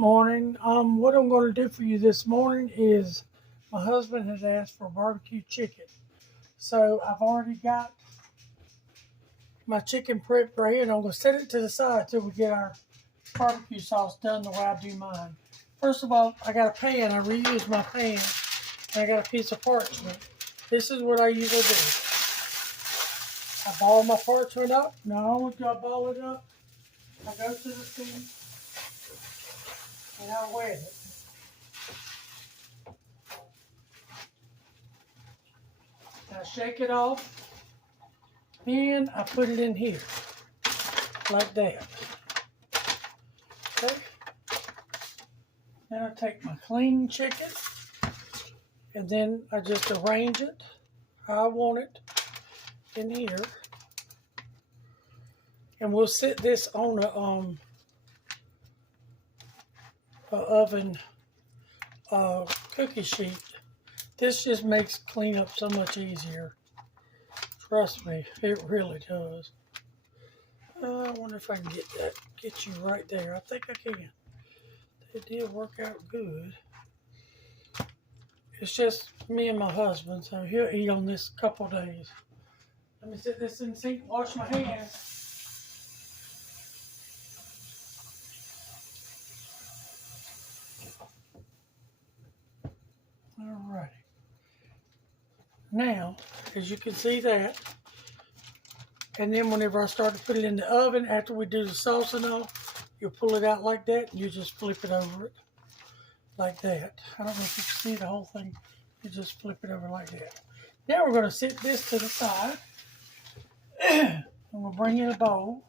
Morning. What I'm going to do for you this morning is my husband has asked for barbecue chicken. So I've already got my chicken prepped right here, and I'm going to set it to the side till we get our barbecue sauce done the way I do mine. First of all, I got a pan. I reuse my pan, and I got a piece of parchment. This is what I usually do. I ball my parchment up. Not only do I ball it up, I go to the sink and I wet it. I shake it off, and I put it in here, like that. Okay. Then I take my clean chicken, and then I just arrange it how I want it in here. And we'll set this on a oven cookie sheet. This just makes cleanup so much easier. Trust me, it really does. I wonder if I can get you right there. I think I can. It did work out good. It's just me and my husband, so he'll eat on this a couple days. Let me set this in the sink, wash my hands. Alrighty. Now, as you can see that, and then whenever I start to put it in the oven, after we do the sauce and all, you'll pull it out like that, and you just flip it over it like that. I don't know if you can see the whole thing. You just flip it over like that. Now we're going to set this to the side. I'm going to bring in a bowl.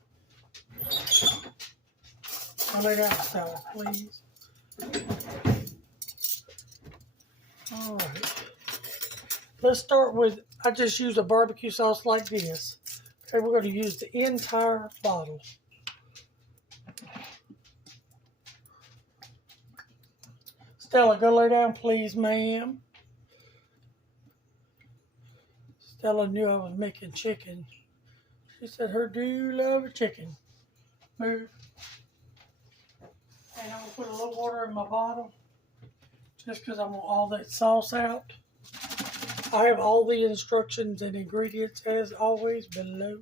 I'll lay down the salad, please. All right. Let's start with, I just use a barbecue sauce like this. Okay, we're going to use the entire bottle. Stella, go lay down, please, ma'am. Stella knew I was making chicken. She said her do love chicken. Move. And I'm going to put a little water in my bottle just because I want all that sauce out. I have all the instructions and ingredients as always below.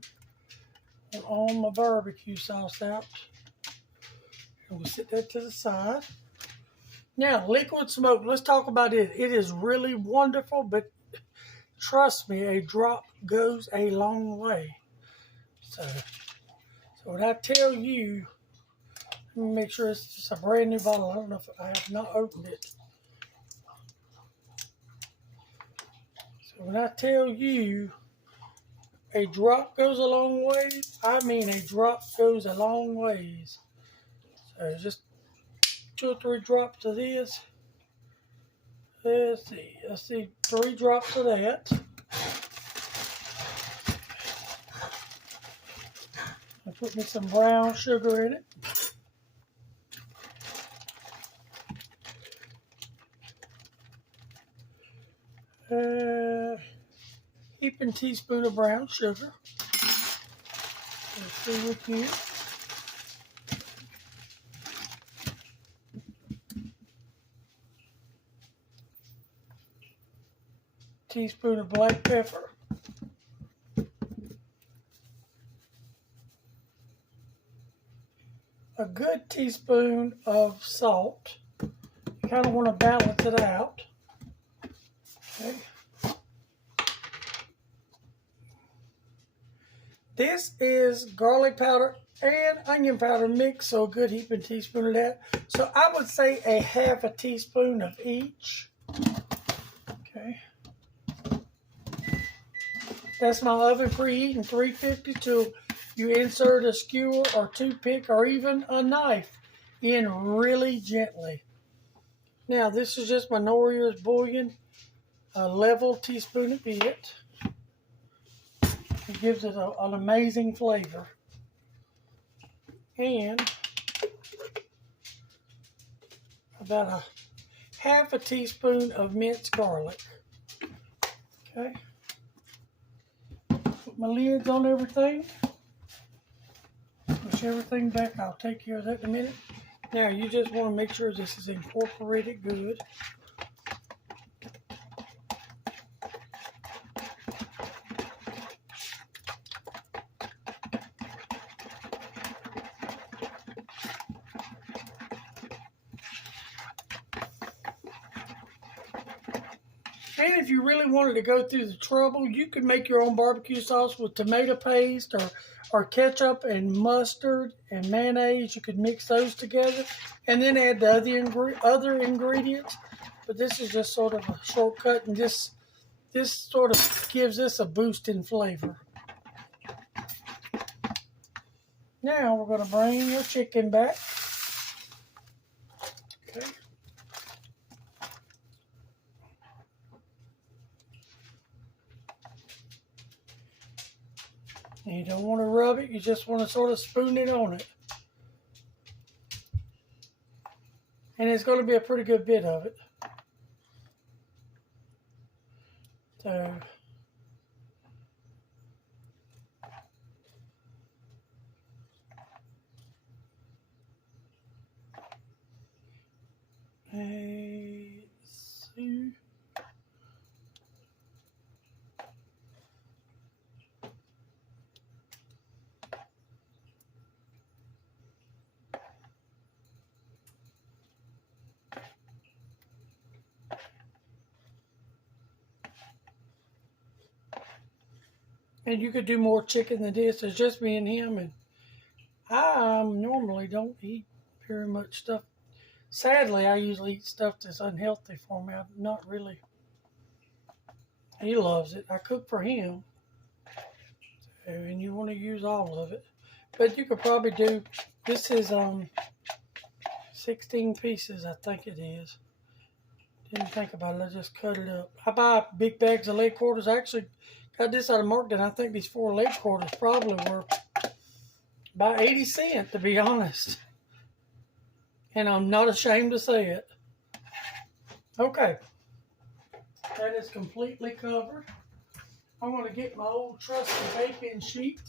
And on my barbecue sauce out. And we'll set that to the side. Now, liquid smoke, let's talk about it. It is really wonderful, but trust me, a drop goes a long way. So when I tell you, let me make sure it's just a brand new bottle. I don't know if I have not opened it. So when I tell you a drop goes a long way, I mean a drop goes a long ways. So just 2 or 3 drops of this. Let's see, 3 drops of that. I'll put me some brown sugar in it. Heaping teaspoon of brown sugar. Let's see with you. Teaspoon of black pepper. A good teaspoon of salt. You kind of want to balance it out. Okay. This is garlic powder and onion powder mixed, so a good heaping teaspoon of that. So I would say a half a teaspoon of each. Okay. That's my oven preheating 350 till you insert a skewer or toothpick or even a knife in really gently. Now this is just my knorr bullion, a level teaspoon of it. It gives it an amazing flavor. And about a half a teaspoon of minced garlic. Okay. Put my lids on everything. Push everything back. I'll take care of that in a minute. Now you just want to make sure this is incorporated good. And if you really wanted to go through the trouble, you could make your own barbecue sauce with tomato paste or ketchup and mustard and mayonnaise. You could mix those together and then add the other ingredients. But this is just sort of a shortcut, and this sort of gives this a boost in flavor. Now we're going to bring your chicken back. Okay. And you don't want to rub it, you just want to sort of spoon it on it. And it's going to be a pretty good bit of it. So, let's see. And you could do more chicken than this. It's just me and him, and I normally don't eat very much stuff. Sadly, I usually eat stuff that's unhealthy for me. I'm not really. He loves it. I cook for him, and you want to use all of it. But you could probably do. This is 16 pieces, I think it is. Didn't think about it. I just cut it up. I buy big bags of leg quarters. I actually got this out of market, and I think these 4 leg quarters probably were about 80 cents, to be honest. And I'm not ashamed to say it. Okay. That is completely covered. I'm going to get my old trusty baking sheet.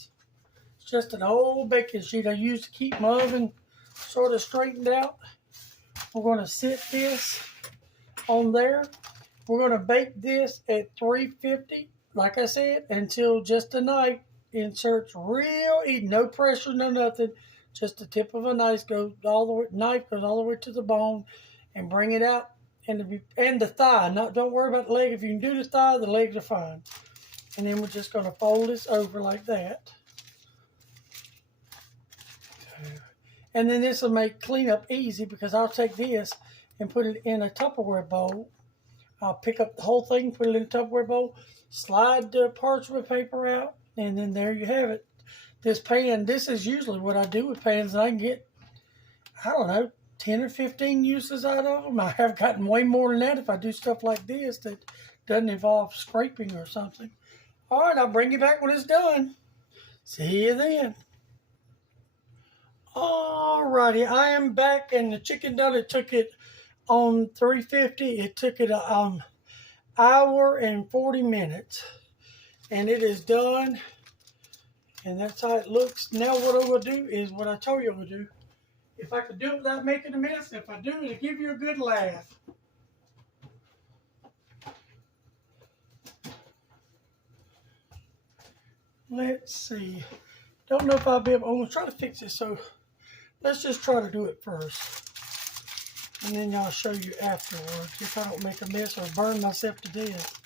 It's just an old baking sheet I use to keep my oven sort of straightened out. We're going to sit this on there. We're going to bake this at 350, like I said, until just the knife inserts real easy. No pressure, no nothing. Just the tip of a knife goes all the way to the bone, and bring it out. And the thigh. Don't worry about the leg. If you can do the thigh, the legs are fine. And then we're just going to fold this over like that. And then this will make cleanup easy, because I'll take this and put it in a Tupperware bowl. I'll pick up the whole thing, put it in a Tupperware bowl, slide the parchment paper out, and then there you have it. This pan, this is usually what I do with pans, and I can get, I don't know, 10 or 15 uses out of them. I have gotten way more than that if I do stuff like this that doesn't involve scraping or something. All right, I'll bring you back when it's done. See you then. All righty, I am back, and the chicken done. It took it on 350. It took it an hour and 40 minutes, and it is done. And that's how it looks. Now what I'm going to do is what I told you I'm going to do. If I could do it without making a mess, if I do, it'll give you a good laugh. Let's see. Don't know if I'll be able. I'm going to try to fix it, so let's just try to do it first. And then I'll show you afterwards if I don't make a mess or burn myself to death.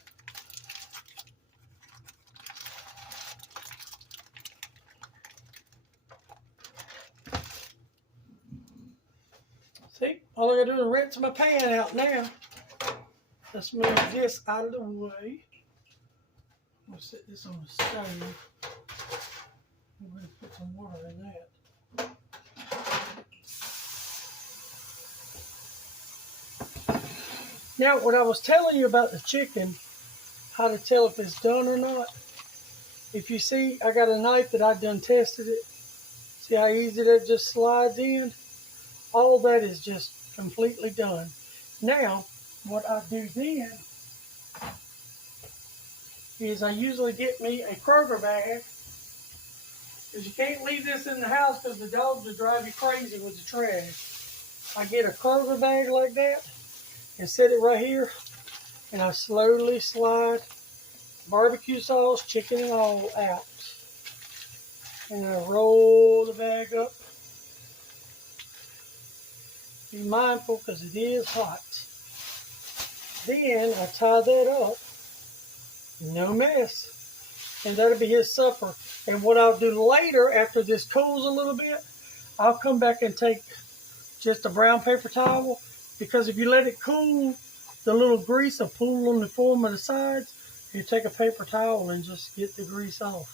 See, all I gotta do is rinse my pan out now. Let's move this out of the way. I'm gonna set this on the stove. I'm gonna put some water in that. Now, what I was telling you about the chicken, how to tell if it's done or not. If you see, I got a knife that I done tested it. See how easy that just slides in? All that is just completely done. Now, what I do then is I usually get me a Kroger bag, because you can't leave this in the house because the dogs will drive you crazy with the trash. I get a Kroger bag like that and set it right here, and I slowly slide barbecue sauce, chicken and all out. And I roll the bag up. Be mindful because it is hot. Then I tie that up. No mess. And that'll be his supper. And what I'll do later, after this cools a little bit, I'll come back and take just a brown paper towel, because if you let it cool, the little grease will pool on the foam of the sides. You take a paper towel and just get the grease off.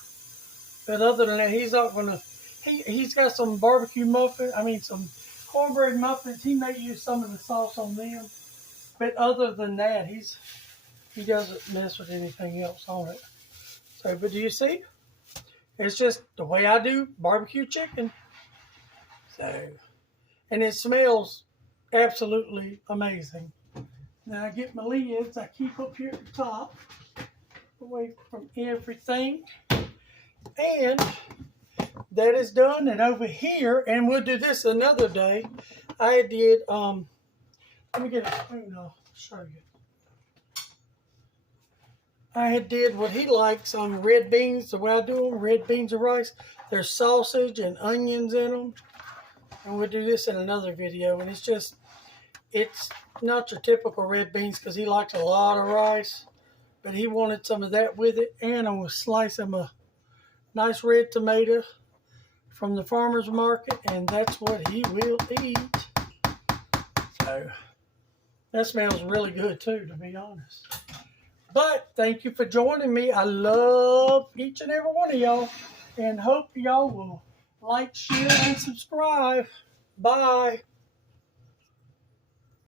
But other than that, he's not gonna. He's got some barbecue muffins. Some cornbread muffins. He may use some of the sauce on them. But other than that, he doesn't mess with anything else on it. So, but do you see? It's just the way I do barbecue chicken. So, and it smells absolutely amazing. Now I get my lids. I keep up here at the top, away from everything. And that is done. And over here, and we'll do this another day. I did, let me get a spoon. I'll show you. I did what he likes on red beans, the way I do them, red beans and rice. There's sausage and onions in them. And we'll do this in another video. And it's not your typical red beans because he likes a lot of rice. But he wanted some of that with it. And I'm going to slice him a nice red tomato from the farmer's market. And that's what he will eat. So that smells really good too, to be honest. But thank you for joining me. I love each and every one of y'all. And hope y'all will like, share, and subscribe. Bye.